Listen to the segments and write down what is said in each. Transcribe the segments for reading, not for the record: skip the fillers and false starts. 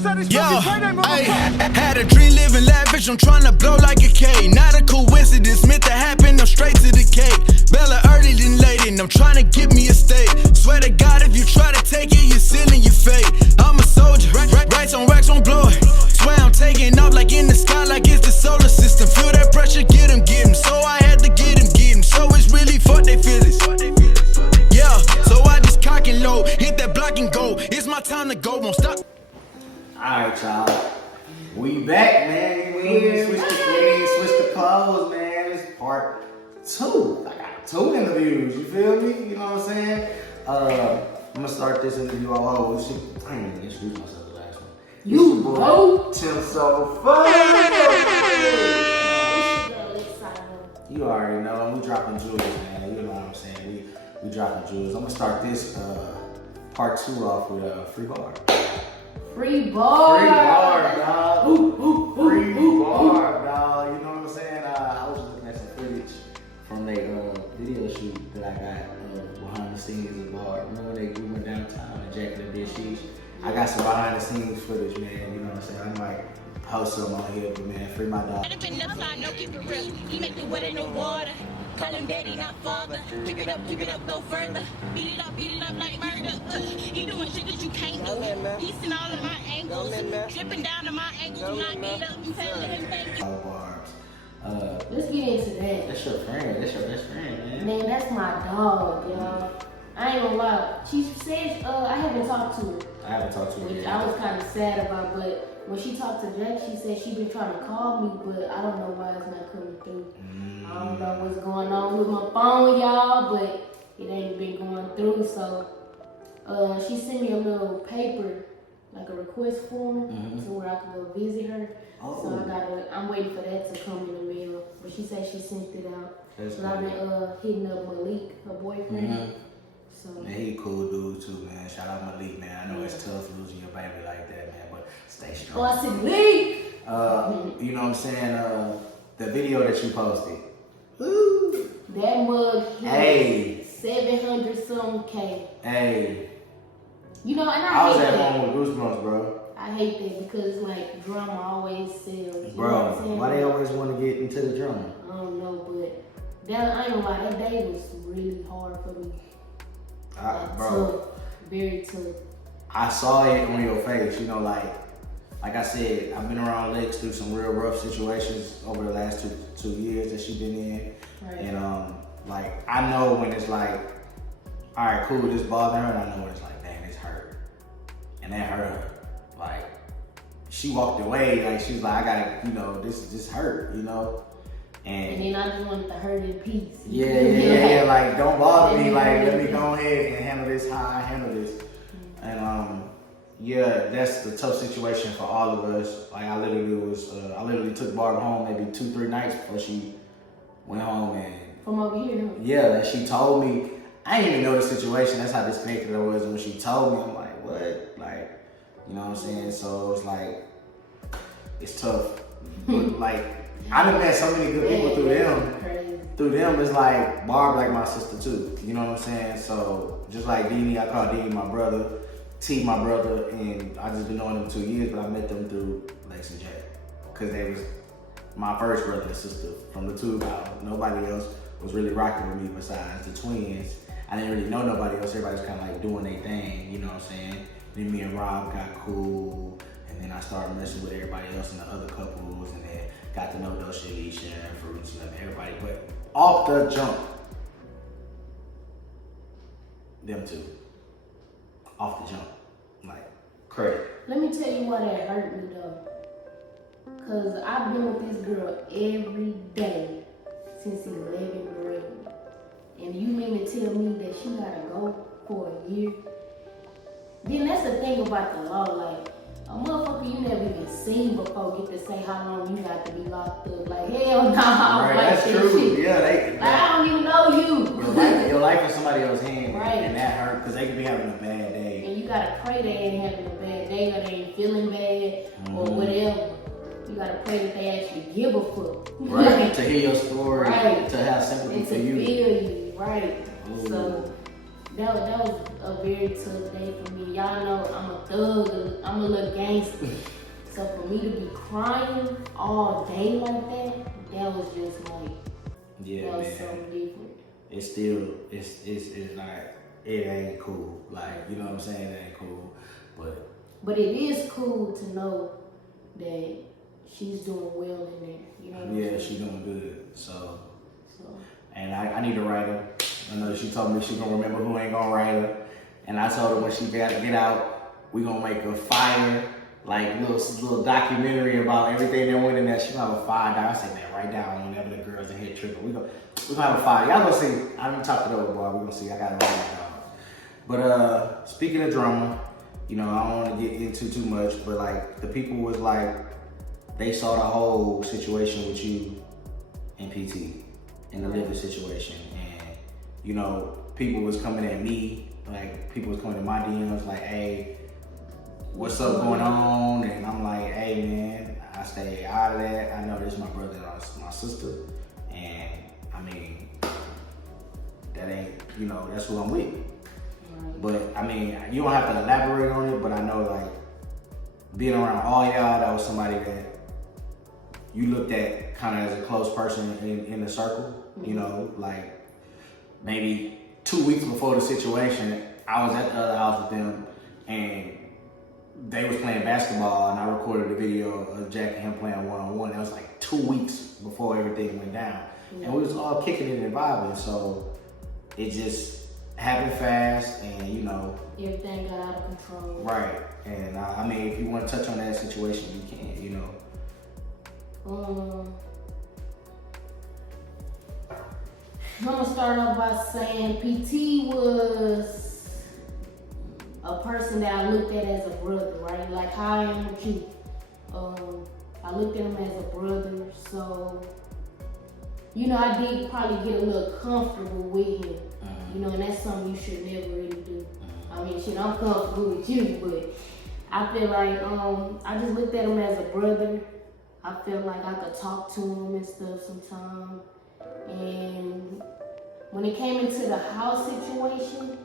Yo, I had a dream living lavish, I'm trying to blow like a K. Not a coincidence, meant to happen, I'm straight to the cake. Bella early than late, and I'm trying to get me a steak. Swear to God, if you try to take it, you're sealing your fate. I'm a soldier, racks on blow it. Swear I'm taking off like in the sky, like it's the solar system. Feel that pressure, get him. So I had to get him. So it's really fuck they feelings. Yeah, so I just cock and load, hit that block and go. It's my time to go, won't stop. Alright, y'all. We back, man. We ain't switch the clothes, man. It's part 2. I got 2 interviews. You feel me? You know what I'm saying? I'm gonna start this interview all over. I ain't even introduce myself the last one. You know? TimSoFunny. You already know. We dropping jewels, man. You know what I'm saying? We dropping jewels. I'm gonna start this part 2 off with free bar. Free bar. Free bar, dog. Free bar, dog. You know what I'm saying? I was just looking at some footage from their video shoot that I got behind the scenes of bar. Remember we went downtown and Jack and the Sheesh? I got some behind the scenes footage, man. You know what I'm saying? I'm like post some on here, but man, free my dog. No, keep it real. He make the wet in the water. Call him daddy, not father. Pick it up, go further. Beat it up like murder. He doing shit that you can't do. He's in all of my angles. Dripping down to my ankles. Do not get up and tell him thank you. Let's get into that. That's your friend. That's your best friend, man. Man, that's my dog, y'all. I ain't gonna lie. She said I haven't talked to her. I haven't talked to her which yet. I was kind of sad about, but when she talked to Jack, she said she been trying to call me, but I don't know why it's not coming through. I don't know what's going on with my phone, y'all, but it ain't been going through. So she sent me a little paper, like a request form, so where I can go visit her. Oh. So I'm waiting for that to come in the mail. But she said she sent it out. So I've been hitting up Malik, her boyfriend. So man, he a cool dude too, man. Shout out Malik, man. I know it's tough losing your baby like that, man, but stay strong. I said Malik. You know what I'm saying? The video that you posted. Ooh, that mug hit 700 something K. Hey. You know, and I was hate at that. home with goosebumps, bro. I hate that because like drama always sells. You Bro, know what I'm saying? why they always want to get into the drama? I don't know, but that I ain't gonna lie, that day was really hard for me. Bro, tough, very tough. I saw it on your face, you know, like I said, I've been around Lex through some real rough situations over the last two years that she's been in. Right. And like I know when it's like, all right, cool, this bothering her, and I know when it's like, dang, it's hurt. And that hurt her. Like, she walked away, like she's like, I gotta, you know, this hurt, you know? And then I just wanted to hurt in peace. Yeah, like don't bother me, like let me go ahead and handle this how I handle this. And yeah, that's the tough situation for all of us. Like I literally took Barbara home maybe 2-3 nights before she went home, and from over here. yeah, and she told me, I didn't even know the situation. That's how disconnected I was. And when she told me, I'm like, what? Like, you know what I'm saying? So it's like, it's tough. But like, I done met so many good people through them. Crazy. Through them, it's like Barb, like my sister too. You know what I'm saying? So just like Dini, I call Dini my brother, T my brother, and I just been knowing them 2 years, but I met them through Lex and Jack, because they was my first brother and sister from the two. Nobody else was really rocking with me besides the twins. I didn't really know nobody else. Everybody was kind of like doing their thing. You know what I'm saying? Then me and Rob got cool, and then I started messing with everybody else and the other couples, and then got to know Doshelisha and Fruits and everybody. But off the jump, them two. Off the jump. Like, crazy. Let me tell you why that hurt me though. Cause I've been with this girl every day since 11th grade. And you mean to tell me that she gotta go for a year? Then that's the thing about the law, like, a motherfucker you never even seen before get to say how long you got to be locked up. Like, hell nah. Right, like that's true. Shit. Yeah, like, I don't even know you. Your life in somebody else's hands. Right. And that hurt because they could be having a bad day. And you gotta pray they ain't having a bad day or they ain't feeling bad or whatever. You gotta pray that they actually give a fuck. Right. To hear your story. Right. To have sympathy and for to you. feel you. Right. Ooh. So that was a very tough day for me. Y'all know I'm a thug, I'm a little gangster. So for me to be crying all day like that was just like, yeah, that was man. something different. It's still, it's like, it ain't cool. Like, you know what I'm saying? It ain't cool. But it is cool to know that she's doing well in there. You know what I'm saying? Yeah, she's doing good. So. And I need to write her. I know she told me she's gonna remember who ain't gonna write her. And I told her when she get out, we gonna make a fire, like little documentary about everything that went in there. She gonna have a fire down. I said, man, write down whenever the girls in here tripping. We gonna have a fire. Y'all gonna see. I done talked it over, boy. We gonna see. I gotta write it down. But speaking of drama, you know, I don't wanna get into too much, but like the people was like, they saw the whole situation with you and PT in the living situation. And, you know, people was coming at me, like people was coming to my DMs like, hey, what's up going on? And I'm like, hey man, I stay out of that. I know this is my brother and my sister. And I mean, that ain't, you know, that's who I'm with. Right. But I mean, you don't have to elaborate on it, but I know like being around all y'all, that was somebody that you looked at kind of as a close person in the circle. You know, like maybe 2 weeks before the situation, I was at the other house with them and they was playing basketball and I recorded a video of Jack and him playing one-on-one. That was like 2 weeks before everything went down. And we was all kicking it and vibing, so it just happened fast and, you know. Everything got out of control. Right, and I mean, if you want to touch on that situation, you can, you know. I'm gonna start off by saying PT was a person that I looked at as a brother, right? Like how I am with you. I looked at him as a brother, so you know, I did probably get a little comfortable with him. You know, and that's something you should never really do. I mean, shit, I'm comfortable with you, but I feel like I just looked at him as a brother. I felt like I could talk to him and stuff sometimes. And when it came into the house situation,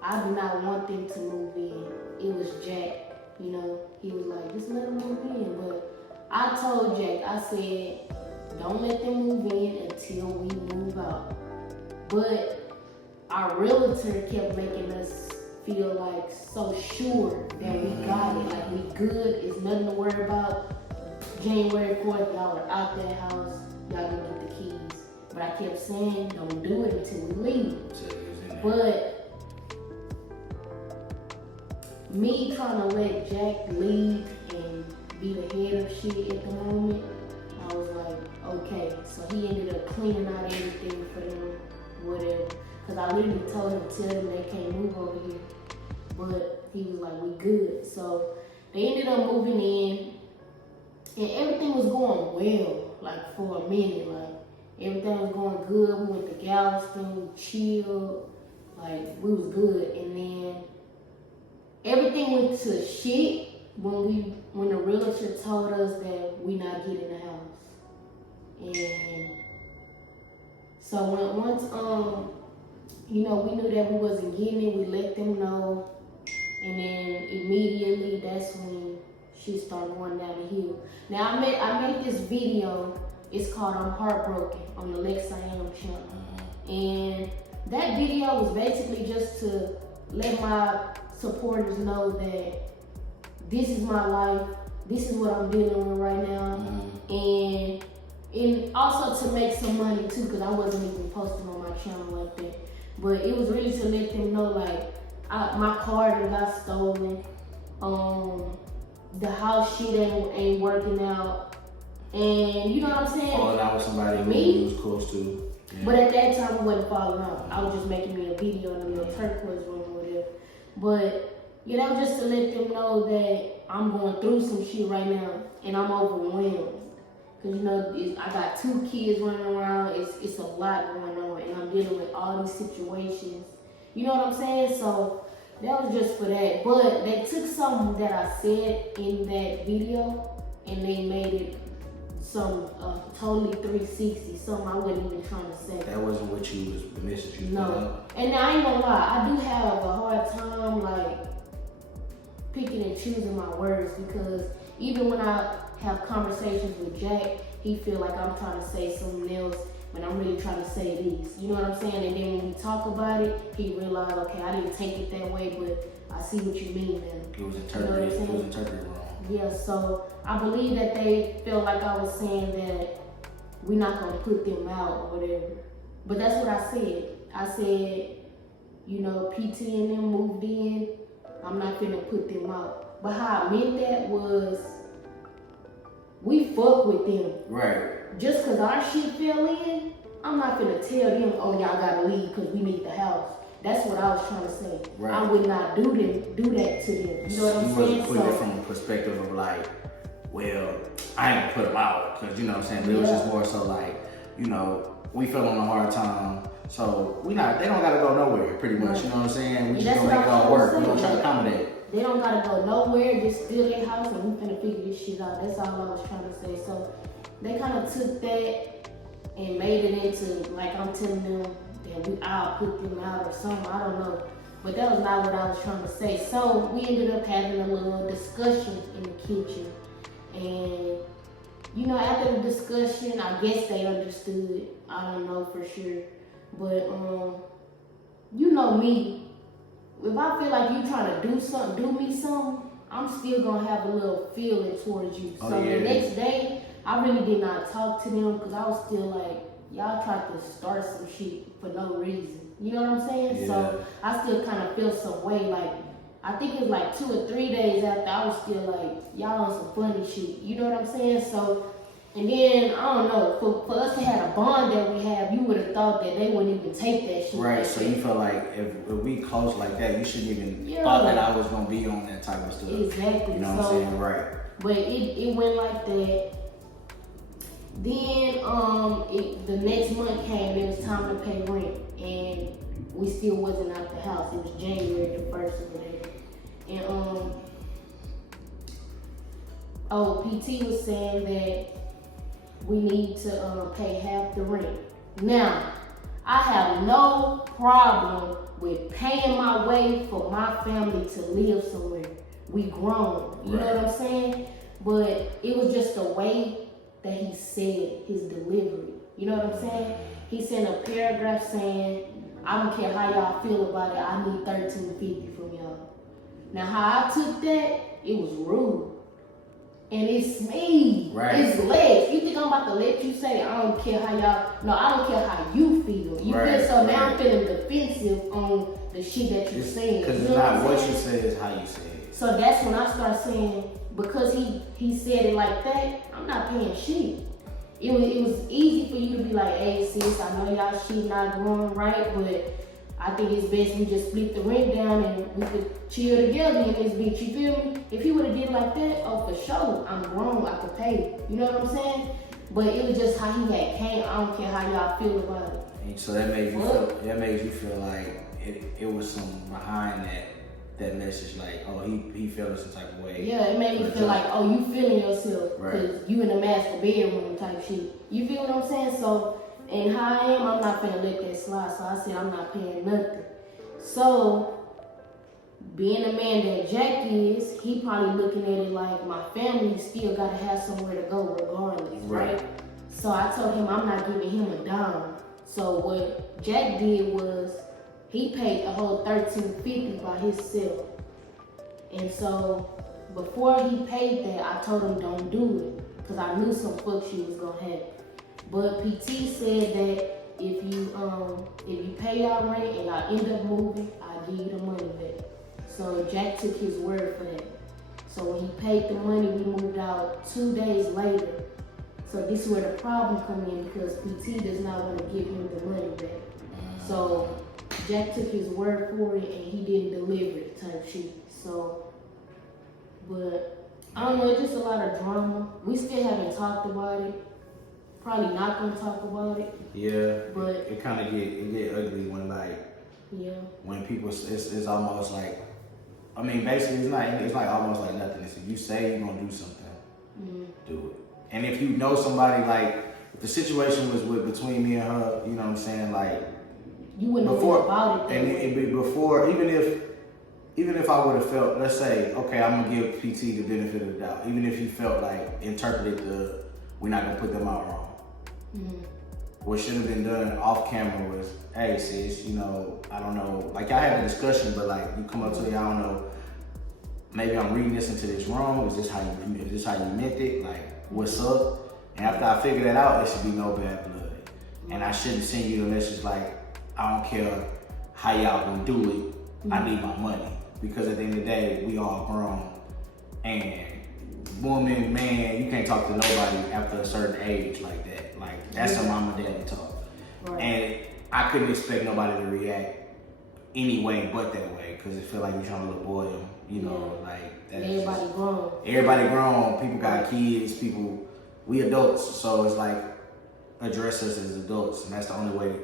I did not want them to move in. It was Jack, you know, he was like, just let them move in. But I told Jack, I said, don't let them move in until we move out. But our realtor kept making us feel like so sure that we got it, like we good, it's nothing to worry about. January 4th, y'all are out that house, y'all gonna get the keys. But I kept saying, don't do it until we leave. But me trying to let Jack lead and be the head of shit at the moment, I was like, okay. So he ended up cleaning out everything for them, whatever. Cause I literally told him, tell them they can't move over here. But he was like, we good. So they ended up moving in. And everything was going well, like for a minute, like everything was going good. We went to Galveston, we chilled, like we was good. And then everything went to shit when the realtor told us that we not getting the house. And so once you know, we knew that we wasn't getting it, we let them know, and then immediately that's when shit started going down the hill. Now I made this video. It's called I'm Heartbroken on the Lex I Am channel. And that video was basically just to let my supporters know that this is my life. This is what I'm dealing with right now. And also to make some money too, because I wasn't even posting on my channel like that. But it was really to let them know, like, my car that got stolen. The house shit ain't working out, and you know what I'm saying? Falling out with somebody who was close to. Yeah. But at that time, I wasn't falling out. I was just making me a video in a little turquoise room or whatever. But, you know, just to let them know that I'm going through some shit right now, and I'm overwhelmed. Because, you know, I got 2 kids running around. It's a lot going on, and I'm dealing with all these situations. You know what I'm saying? So that was just for that. But they took something that I said in that video and they made it some totally 360, something I wasn't even trying to say. That wasn't what you was, the message you put No. out? And I ain't gonna lie, I do have a hard time like picking and choosing my words, because even when I have conversations with Jack, he feel like I'm trying to say something else, but I'm really trying to say this. You know what I'm saying? And then when we talk about it, he realized, okay, I didn't take it that way, but I see what you mean now. It was interpreted, you know what I'm saying? it was interpreted wrong. Yeah, so I believe that they felt like I was saying that we're not gonna put them out or whatever. But that's what I said. I said, you know, PT and them moved in, I'm not gonna put them out. But how I meant that was, we fuck with them. Right. Just cause our shit fell in, I'm not gonna tell them, oh y'all gotta leave cause we need the house. That's what I was trying to say. Right. I would not do that to them. You know what I'm You saying? wasn't putting it from a perspective of like, well, I ain't gonna put them out, cause you know what I'm saying. But it was just more so like, you know, we fell on a hard time, so they don't gotta go nowhere, pretty much. Right. You know what I'm saying? We And just that's gonna make it what I all was work. We saying. gonna try to accommodate. They don't gotta go nowhere, just steal their house and we finna figure this shit out. That's all I was trying to say. So they kind of took that and made it into like I'm telling them that I'll put them out or something. I don't know. But that was not what I was trying to say. So we ended up having a little discussion in the kitchen. And you know, after the discussion, I guess they understood. I don't know for sure. But you know me. If I feel like you trying to do me something, I'm still gonna have a little feeling towards you. Oh, So yeah. the next day, I really did not talk to them because I was still like, y'all tried to start some shit for no reason. You know what I'm saying? Yeah. So I still kind of feel some way. Like, I think it was like 2 or 3 days after, I was still like, y'all on some funny shit. You know what I'm saying? So, and then, I don't know, for us to have a bond that we have, you would have thought that they wouldn't even take that shit. Right, like so that. you felt like if we close like that, you shouldn't even Yeah. thought that I was gonna be on that type of stuff. Exactly. You know what I'm saying? Right. But it went like that. Then the next month came, it was time to pay rent, and we still wasn't out the house. It was January the 1st or whatever. And PT was saying that we need to pay half the rent. Now, I have no problem with paying my way for my family to live somewhere. We grown, you know what I'm saying? But it was just the way that he said his delivery. You know what I'm saying? He sent a paragraph saying, I don't care how y'all feel about it, I need $13.50 from y'all. Now how I took that, it was rude. And it's me. Right. It's Lex. You think I'm about to let you say I don't care how y'all, no, I don't care how you feel. You Right, feel so now right. I'm feeling defensive on the shit that you're saying. Because You it's know not I'm what saying? you say, it's how you say it. So that's when I start saying, because he said it like that, I'm not paying shit. It was easy for you to be like, hey sis, I know y'all shit not going right, but I think it's best we just split the rent down and we could chill together in this bitch, you feel me? If he would have did like that, oh for sure, I'm grown, I could pay it. You know what I'm saying? But it was just how he had came, I don't care how y'all feel about it. And so that made you feel like it was some behind that message, like, oh, he felt some type of way. Yeah, it made me feel like, oh, you feeling yourself because Right. you in the master bedroom type shit. You feel what I'm saying? So, and how I am, I'm not gonna let that slide. So I said I'm not paying nothing. So, being the man that Jack is, he probably looking at it like my family still gotta have somewhere to go regardless, right? So I told him I'm not giving him a dime. So what Jack did was he paid the whole $13.50 by himself. And so before he paid that, I told him don't do it because I knew some fuck shit was gonna happen. But PT said that if you pay y'all rent and y'all end up moving, I'll give you the money back. So Jack took his word for that. So when he paid the money, we moved out 2 days later. So this is where the problem come in because PT does not want to give him the money back. So Jack took his word for it and he didn't deliver it type shit. So, but I don't know, it's just a lot of drama. We still haven't talked about it. Probably not gonna talk about it. Yeah, But it kind of get ugly when when people it's almost like, I mean basically it's like almost like nothing. It's if you say you're gonna do something, do it. And if you know somebody, like, if the situation was between me and her, you know what I'm saying, like, you wouldn't know about it. And it'd be before, even if I would have felt, let's say, okay, I'm gonna give PT the benefit of the doubt. Even if he felt like interpreted we're not gonna put them out wrong. What should have been done off camera was, hey sis, you know, I don't know, like y'all had a discussion, but like you come up to me, I don't know, maybe I'm reading this into this wrong. Is this how you meant it? Like, what's up? And after I figure that out, there should be no bad blood. And I shouldn't send you the message like, I don't care how y'all gonna do it. I need my money. Because at the end of the day, we all grown. And woman, man, you can't talk to nobody after a certain age like that. Like, that's some mama daddy talk. Right. And I couldn't expect nobody to react any way but that way. Because it feel like you're trying to little boy them. You know, like, that's everybody just, grown. Everybody grown. People got kids. People, we adults. So it's like, address us as adults. And that's the only way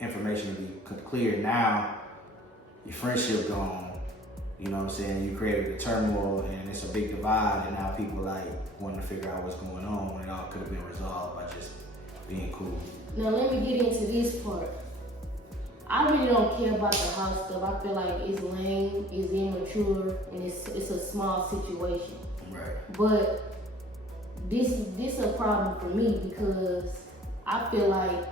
information to be clear. Now, your friendship gone. You know what I'm saying? You created a turmoil and it's a big divide, and now people like wanting to figure out what's going on when it all could have been resolved by just being cool. Now let me get into this part. I really don't care about the house stuff. I feel like it's lame, it's immature, and it's a small situation. Right. But this is a problem for me because I feel like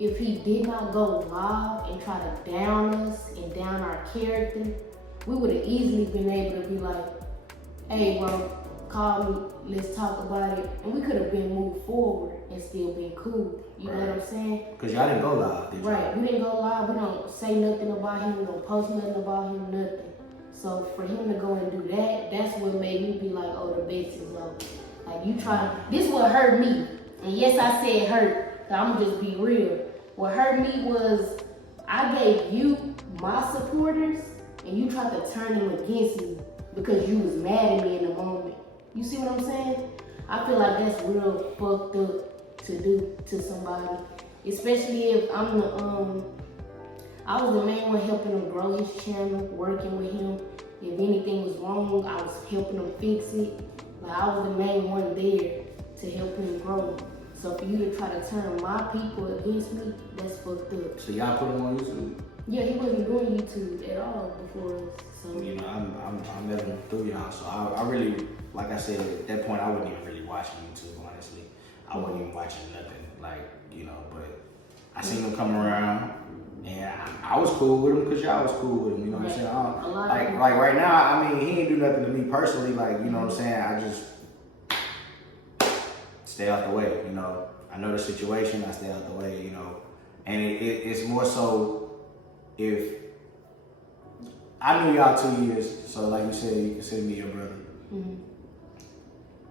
if he did not go live and try to down us and down our character, we would have easily been able to be like, hey, bro, call me, let's talk about it. And we could have been moved forward and still been cool. You know what I'm saying? Because y'all didn't go live, did you? Right, we didn't go live. We don't say nothing about him. We don't post nothing about him, nothing. So for him to go and do that, that's what made me be like, oh, the base is over. Like, you try, this what hurt me. And yes, I said hurt, so I'm gonna just be real. What hurt me was I gave you my supporters, and you tried to turn them against me because you was mad at me in the moment. You see what I'm saying? I feel like that's real fucked up to do to somebody, especially if I'm I was the main one helping him grow his channel, working with him. If anything was wrong, I was helping him fix it. Like, I was the main one there to help him grow. So for you to try to turn my people against me, that's fucked up. So y'all put him on YouTube? Yeah, he wasn't doing YouTube at all before us. So you know, I'm never through y'all. So I really, like I said, at that point I wasn't even really watching YouTube, honestly. I wasn't even watching nothing, like, you know, but I seen him come around and I was cool with him because y'all was cool with him, you know what I'm saying? Like right now, I mean, he ain't do nothing to me personally, like, you know what I'm saying? I just stay out the way, you know. I know the situation, I stay out the way, you know. And it's more so if I knew y'all 2 years, so like you said, you consider me your brother.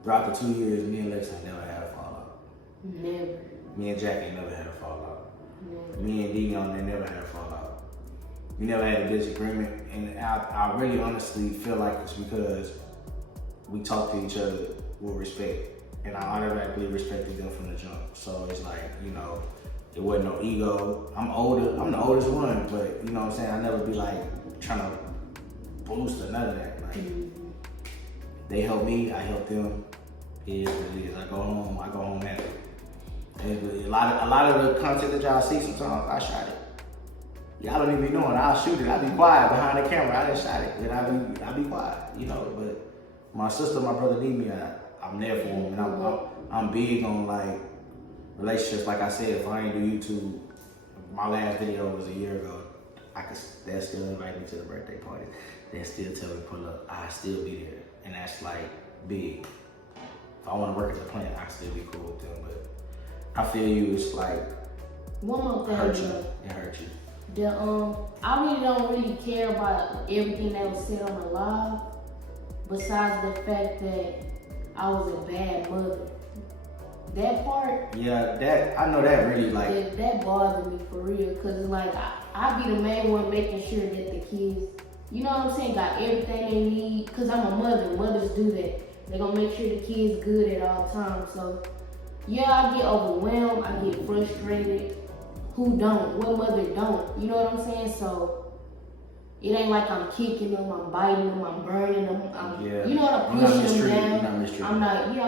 Throughout the 2 years, me and Lex ain't never had a fallout. Never. Me and Jack ain't never had a fallout. Never. Me and Dion, they never had a fallout. We never had a disagreement, and I really honestly feel like it's because we talk to each other with respect, and I automatically respected them from the jump. So it's like, you know, it wasn't no ego. I'm older, I'm the oldest one, but you know what I'm saying? I never be like trying to boost or none of that. Like, they help me, I help them. It is what it is. I go home happy. And a lot of the content that y'all see sometimes, I shot it. Y'all don't even know it. I'll shoot it. I'll be quiet behind the camera. I didn't shot it. And I'll be quiet, you know. But my sister, my brother need me. I'm there for them. And I'm big on like relationships. Like I said, if I ain't do YouTube, my last video was a year ago. They'll still invite me to the birthday party. They'll still tell me pull up. I'll still be there. And that's like big. If I want to work at the plant, I still be cool with them. But I feel you. It's like one more thing. It hurt you. I really don't care about everything that was said on the live, besides the fact that I was a bad mother. That part. Yeah, I know that really like. That bothered me for real, cause like I be the main one making sure that the kids, you know what I'm saying, got everything they need. Cause I'm a mother. Mothers do that. They gonna make sure the kids good at all times. So yeah, I get overwhelmed. I get frustrated. Who don't? What mother don't? You know what I'm saying? So It ain't like I'm kicking them, I'm biting them, I'm burning them, Yeah. you know what, I'm You're not pushing them mistreating- down. you're not mistreating. I'm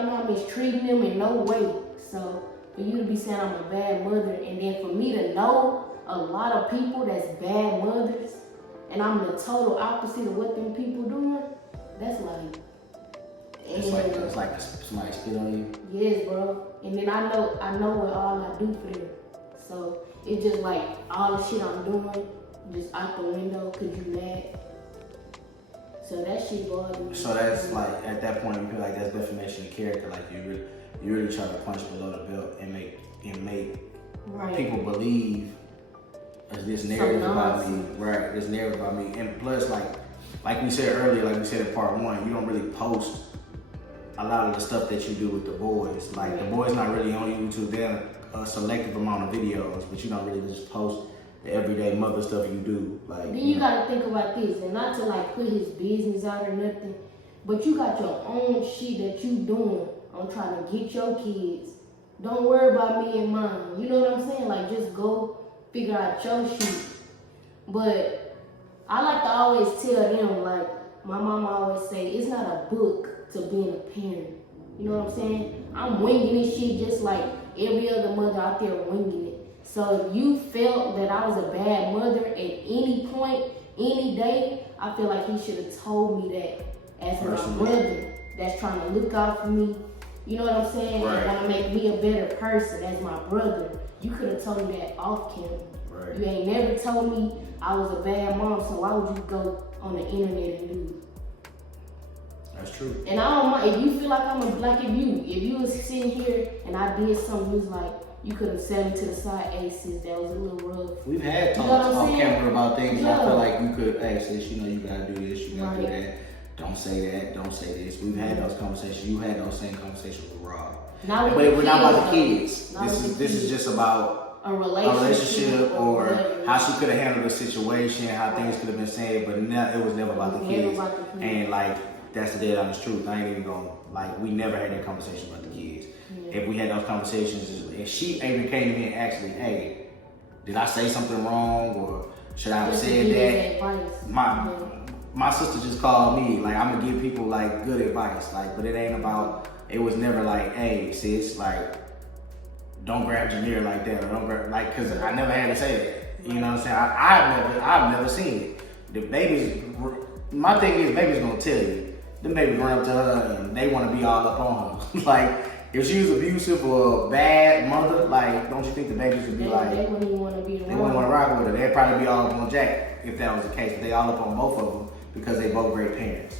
not mistreating them in no way. So for you to be saying I'm a bad mother, and then for me to know a lot of people that's bad mothers, and I'm the total opposite of what them people doing, that's like, It's like somebody spit on you. yes, bro. And then I know what all I do for them. So it's just like all the shit I'm doing, just out the window, cause you mad. So that shit bothers me. So that's like, at that point, you feel like that's defamation of character. Like you really try to punch below the belt and make right. people believe this narrative about me, nonsense. right? This narrative about me, and plus, like we said earlier, like we said in part 1, you don't really post a lot of the stuff that you do with the boys. Like the boys not really on YouTube. They're a selective amount of videos, but you don't really just post the everyday mother stuff you do. Like then you gotta think about this, and not to like put his business out or nothing, but you got your own shit that you doing on trying to get your kids. Don't worry about me and mine. You know what I'm saying? Like just go figure out your shit. But I like to always tell them, like my mama always say, it's not a book to being a parent. You know what I'm saying? I'm winging this shit just like every other mother out there winging it. So if you felt that I was a bad mother at any point, any day, I feel like he should have told me that as my brother that's trying to look out for me. You know what I'm saying? Right. And want to make me a better person as my brother. You could have told me that off camera. Right. You ain't never told me I was a bad mom, so why would you go on the internet and do it? That's true. And I don't mind, if you feel like I'm a black, if you was sitting here and I did something, you was like, you could have set me to the side, hey sis, that was a little rough. We've had You know what talks I'm off saying? camera about things. Yeah. I feel like you could, hey sis, you know you gotta do this, you gotta do Right. that. Don't say that, don't say this. We've had those conversations. You had those same conversations with Rob. Not with But the we're not about the kids, kids. though. Not with the This is kids. just about A a relationship, relationship or whatever. how she could have handled the situation, how things could have been said, but it was never about the Never kids. about the kids. And like that's the dead honest truth. I ain't even gonna like we never had that conversation about the kids. Yeah. If we had those conversations, and she even came to me and asked me, hey, did I say something wrong or should I have Just to said give that? advice. My sister just called me. Like I'm gonna give people like good advice. Like, but it ain't about. It was never like, hey sis, like don't grab Jameer like that or don't grab like because I never had to say that. You know what I'm saying? I've never seen it. The babies. My thing is, babies gonna tell you. Them babies run up to her and they want to be all up on her. Like if she was abusive or a bad mother, like don't you think the babies would be They like? wouldn't even want to be around. They wouldn't want to rock with her. They'd probably be all up on Jack if that was the case. But they all up on both of them because they both great parents.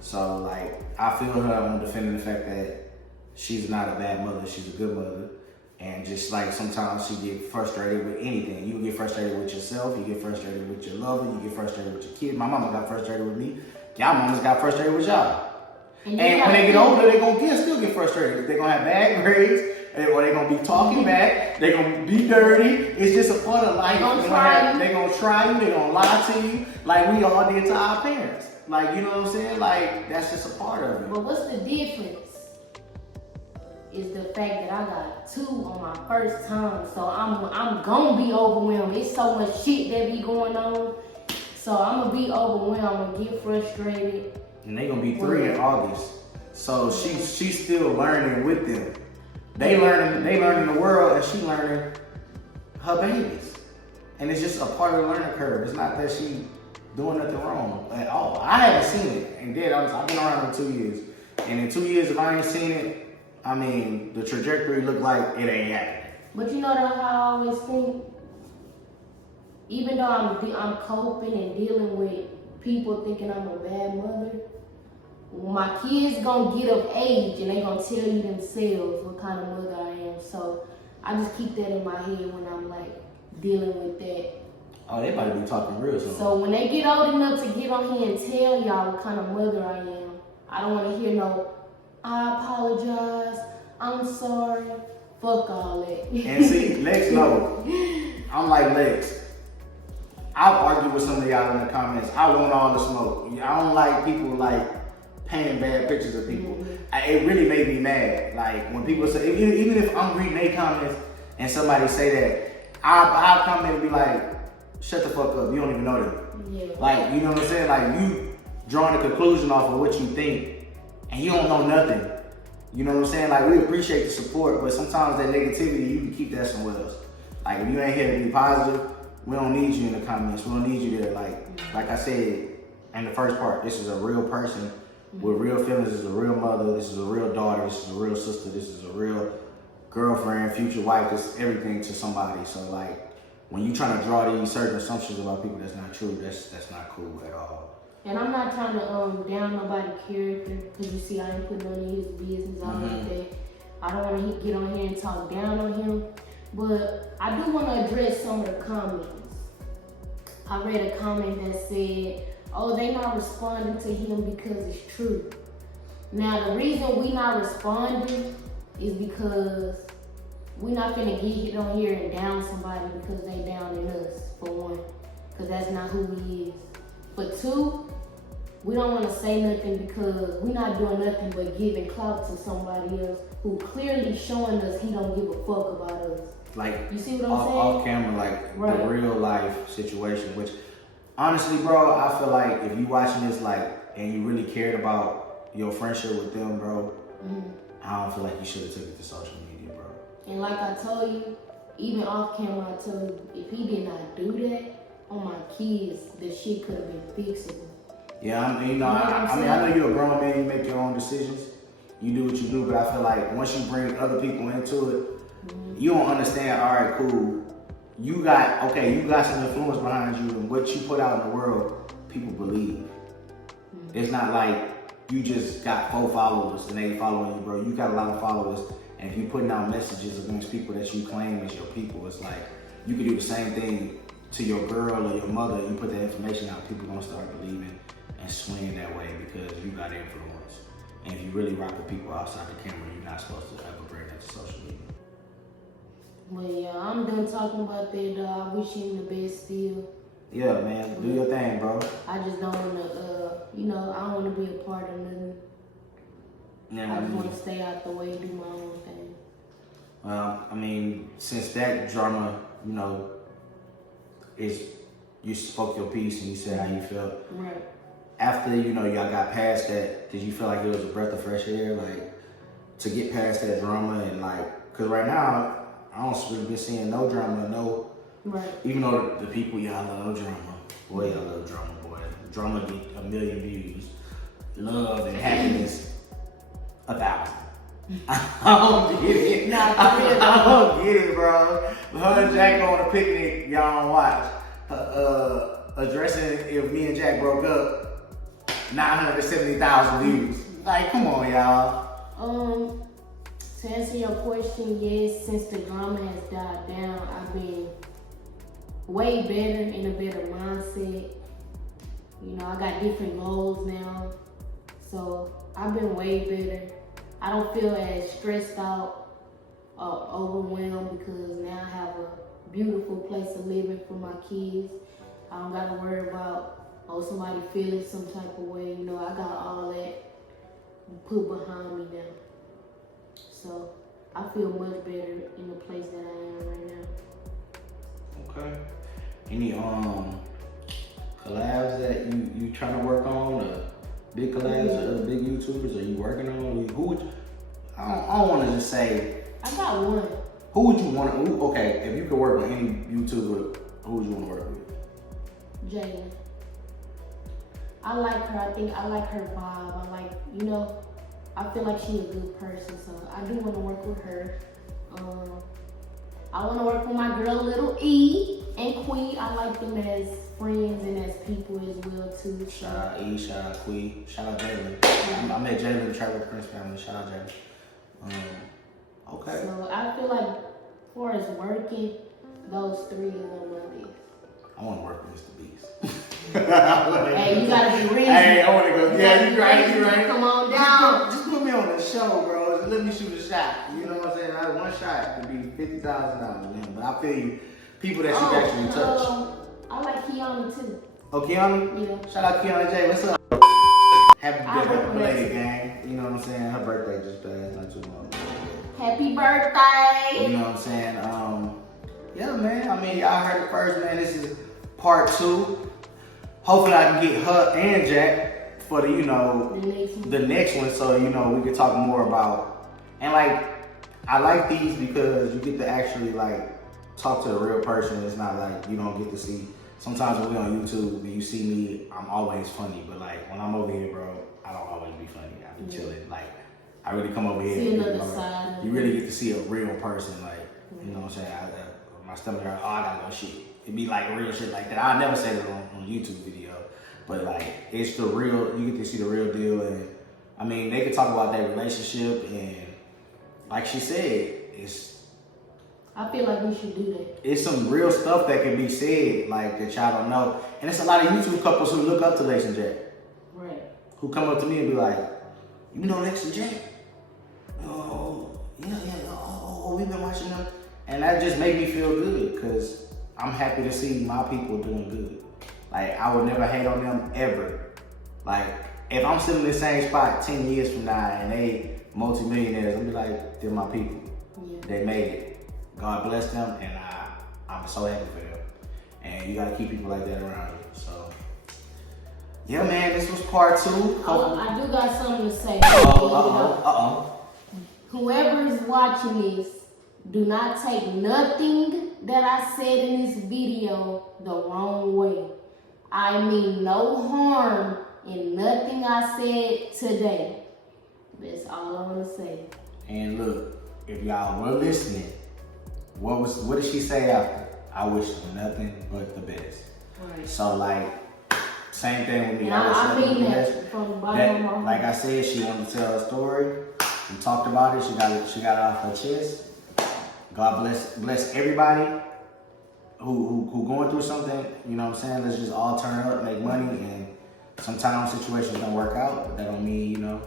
So like, I feel her on defending the fact that she's not a bad mother. She's a good mother. And just like sometimes she get frustrated with anything. You get frustrated with yourself. You get frustrated with your lover. You get frustrated with your kid. My mama got frustrated with me. Y'all mamas got frustrated with y'all. And when they get older, they're going to still get frustrated. They're going to have bad grades, or they're going to be talking back. They're going to be dirty. It's just a part of life. They're going to try you. They're going to lie to you like we all did to our parents. Like, you know what I'm saying? Like, that's just a part of it. But what's the difference? Is the fact that I got 2 on my first time. So I'm going to be overwhelmed. It's so much shit that be going on. So I'm going to be overwhelmed. I'm going to get frustrated. And they gonna be 3 in August. So she's still learning with them. They learning the world and she learning her babies. And it's just a part of the learning curve. It's not that she doing nothing wrong at all. I haven't seen it. And dead honest, I've been around in 2 years. And in 2 years, if I ain't seen it, I mean, the trajectory look like it ain't happening. But you know that how I always think, even though I'm coping and dealing with people thinking I'm a bad mother, my kids gonna get of age and they gonna tell you themselves what kind of mother I am. So I just keep that in my head when I'm like dealing with that. Oh, they might be talking real soon. So when they get old enough to get on here and tell y'all what kind of mother I am, I don't want to hear no, I apologize, I'm sorry, fuck all that. And see, Lex know. I'm like Lex. I've argued with some of y'all in the comments. I want all the smoke. I don't like people like painting bad pictures of people. It really made me mad. Like when people say, even if I'm reading their comments and somebody say that, I'll comment and be like, shut the fuck up. You don't even know them. Yeah. Like, you know what I'm saying? Like, you drawing a conclusion off of what you think, and you don't know nothing. You know what I'm saying? Like, we appreciate the support, but sometimes that negativity, you can keep that somewhere else. Like, if you ain't here to be positive, we don't need you in the comments. We don't need you there. Like I said in the first part, this is a real person with real feelings. This is a real mother. This is a real daughter. This is a real sister. This is a real girlfriend, future wife. This is everything to somebody. So, like, when you trying to draw these certain assumptions about people that's not true, that's not cool at all. And I'm not trying to down nobody's character, because you see I ain't putting none of his business out like that. I don't want to get on here and talk down on him, but I do want to address some of the comments. I read a comment that said, oh, they not responding to him because it's true. Now, the reason we not responding is because we not finna get on here and down somebody because they down in us, for one, because that's not who he is. For two, we don't want to say nothing because we're not doing nothing but giving clout to somebody else who clearly showing us he don't give a fuck about us. Like, you see what I'm saying? Off camera, like the real life situation, which honestly, bro, I feel like if you watching this, like, and you really cared about your friendship with them, bro, I don't feel like you should have took it to social media, bro. And like I told you, even off camera, I told you, if he did not do that on my kids, the shit could have been fixable. Yeah, I mean, I know you're a grown man, you make your own decisions, you do what you do, but I feel like once you bring other people into it, you don't understand, all right, cool, you got some influence behind you, and what you put out in the world, people believe. It's not like you just got 4 followers and they following you, bro. You got a lot of followers, and if you putting out messages against people that you claim as your people, it's like, you could do the same thing to your girl or your mother. You put that information out, people gonna start believing and swing that way because you got influence. And if you really rock with people outside the camera, you're not supposed to ever bring that to social media. Well, yeah, I'm done talking about that, dog. I wish him the best still. Yeah, man, do your thing, bro. I just don't want to, I don't want to be a part of nothing. Yeah, I just want to stay out the way and do my own thing. I mean, since that drama, is you spoke your piece and you said how you felt. Right. After, y'all got past that, did you feel like it was a breath of fresh air, like, to get past that drama and, like, because right now, I don't really been seeing no drama, no. Right. Even though the people, y'all love drama. Boy, y'all love drama, boy. Drama get 1 million views. Love and happiness, 1,000. I don't get it. I don't get it, bro. Her and Jack go on a picnic, y'all don't watch. Addressing if me and Jack broke up, 970,000 views. Like, come on, y'all. To answer your question, yes, since the drama has died down, I've been way better, in a better mindset. I got different goals now. So I've been way better. I don't feel as stressed out or overwhelmed because now I have a beautiful place of living for my kids. I don't got to worry about, somebody feeling some type of way. I got all that put behind me now. So I feel much better in the place that I am right now. Okay. Any collabs that you trying to work on? Big collabs or big YouTubers? Are you working on? Who would I don't want to just say. I got one. Who would you want to? Okay, if you could work with any YouTuber, who would you want to work with? Jalen. I like her. I like her vibe. I feel like she's a good person, so I do want to work with her. I want to work with my girl Little E and Queen. I like them as friends and as people as well too. Shout out E, shout out Queen, shout out Jalen. I met Jalen in the Travel Prince family. Shout out Jalen. Okay. So I feel like, as far as working, those 3 is on my list. I want to work with Mr. Beast. Hey, you gotta be real. Hey, I want to go. Yeah, you right. Come on down. Just put me on the show, bro. Just let me shoot a shot. You know what I'm saying? One shot could be $50,000, But I feel you, people that you actually touch. I like Kiana too. Oh, Kiana? Yeah. Shout out Kiana J. What's up? Happy birthday, gang. You know what I'm saying? Her birthday just passed not too long. Happy birthday. You know what I'm saying? Yeah, man. I mean, y'all heard it first, man. This is part 2 hopefully I can get her and Jack for the, you know, The next one. the next one, so you know we can talk more about. And like, I like these because you get to actually like talk to a real person. It's not like you don't get to see. Sometimes when we on YouTube and you see me, I'm always funny, but like when I'm over here, bro, I don't always be funny. I be chilling. Like I really come over here. See and another side. you really get to see a real person. Like you know what I'm saying. My stomach hurt. Oh, I gotta go shit. It be like real shit like that. I never say that on YouTube video, but like it's the real. You get to see the real deal, and I mean they can talk about their relationship, and like she said, I feel like we should do that. it's some real stuff that can be said, like that y'all don't know. And it's a lot of YouTube couples who look up to Lex and Jack, Right. who come up to me and be like, you know Lex and Jack? Oh, yeah, oh, we've been watching them. And that just made me feel good, because I'm happy to see my people doing good. Like, I would never hate on them, ever. Like, if I'm still in the same spot 10 years from now and they multi-millionaires, I'll be like, they're my people. Yeah. They made it. God bless them, and I'm so happy for them. And you gotta keep people like that around you. So, yeah, man, this was part 2. I do got something to say. Whoever is watching this, do not take nothing that I said in this video the wrong way. I mean no harm in nothing I said today. That's all I want to say. And look, if y'all were listening, what did she say after? I wish them nothing but the best. Right. So like, same thing with me. And I wish her mean the that best. from the bottom of my heart. Like I said, she wanted to tell her story. We talked about it. She got it off her chest. God bless everybody who going through something. You know what I'm saying? Let's just all turn up, make money, and sometimes situations don't work out, but that don't mean, you know,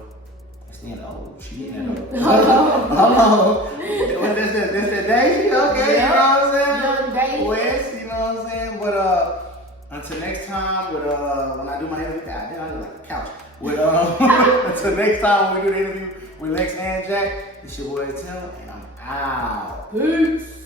it's the end. Oh, she getting that up. Oh, this the day? Okay, Yeah. you know what I'm saying? Young day. West, you know what I'm saying? But until next time, with when I do my interview, God damn, I look like a couch. With until next time when we do the interview with Lex and Jack, it's your boy Tim, and I'm out. Peace.